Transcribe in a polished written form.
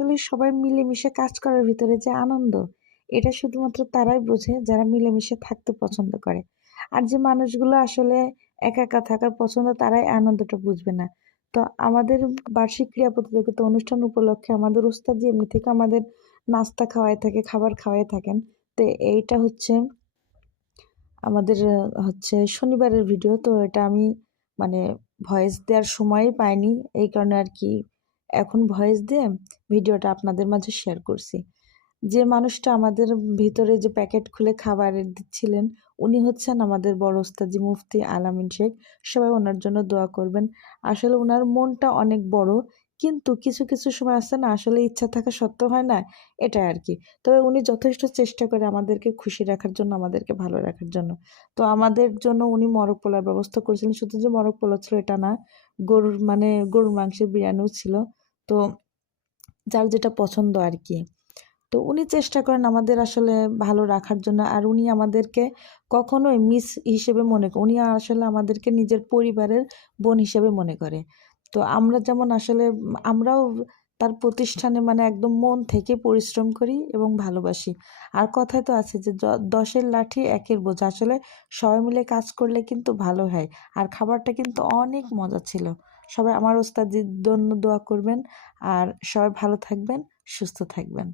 আসলে সবাই মিলেমিশে কাজ করার ভিতরে যে আনন্দ, এটা শুধুমাত্র তারাই বোঝে যারা মিলেমিশে থাকতে পছন্দ করে। আর যে মানুষগুলো আসলে একা একা থাকার পছন্দ তারাই আনন্দটা বুঝবে না। তো আমাদের বার্ষিক ক্রীড়া প্রতিযোগিতা অনুষ্ঠান উপলক্ষে আমাদের ওস্তাদ যে এমনি থেকে আমাদের নাস্তা খাওয়ায় থাকে, খাবার খাওয়ায় থাকেন। তো এইটা হচ্ছে আমাদের হচ্ছে শনিবারের ভিডিও। তো এটা আমি মানে ভয়েস দেওয়ার সময়ই পাইনি। এই কারণে আরকি এখন ভয়েস দিয়ে ভিডিওটা আপনাদের মাঝে শেয়ার করছি। যে মানুষটা আমাদের ভিতরে যে প্যাকেট খুলে খাবার দিচ্ছিলেন, উনি হচ্ছেন আমাদের বড় ওস্তাদ মুফতি আল-আমিন শেখ। সবাই ওনার জন্য দোয়া করবেন। আসলে উনার মনটা অনেক বড়। কিন্তু কিছু, কিছু সময় আছে না আসলে ইচ্ছা থাকা সত্ত্বেও হয় না? এটাই আরকি। তবে উনি যথেষ্ট চেষ্টা করে আমাদেরকে খুশি রাখার জন্য, আমাদেরকে ভালো রাখার জন্য। তো আমাদের জন্য উনি মোরগ পোলাওর ব্যবস্থা করেছিলেন। শুধু যে মোরগ পোলাও ছিল এটা না, গরুর মাংসের বিরিয়ানিও ছিল। তো যার যেটা পছন্দ আরকি। তো উনি চেষ্টা করেন আমাদের আসলে ভালো রাখার জন্য। আর উনি আমাদেরকে কখনোই মিস হিসেবে উনি আসলে আমাদেরকে নিজের পরিবারের বোন হিসেবে মনে করে। তো আমরা যেমন আসলে আমরাও তার প্রতিষ্ঠানে মানে একদম মন থেকে পরিশ্রম করি এবং ভালোবাসি। আর কথায় তো আছে যে ১০ লাঠি ১ বোঝা। আসলে সবাই মিলে কাজ করলে কিন্তু ভালো হয়। আর খাবারটা কিন্তু অনেক মজা ছিল। সবাই আমার ওস্তাদের জন্য দোয়া করবেন। আর সবাই ভালো থাকবেন, সুস্থ থাকবেন।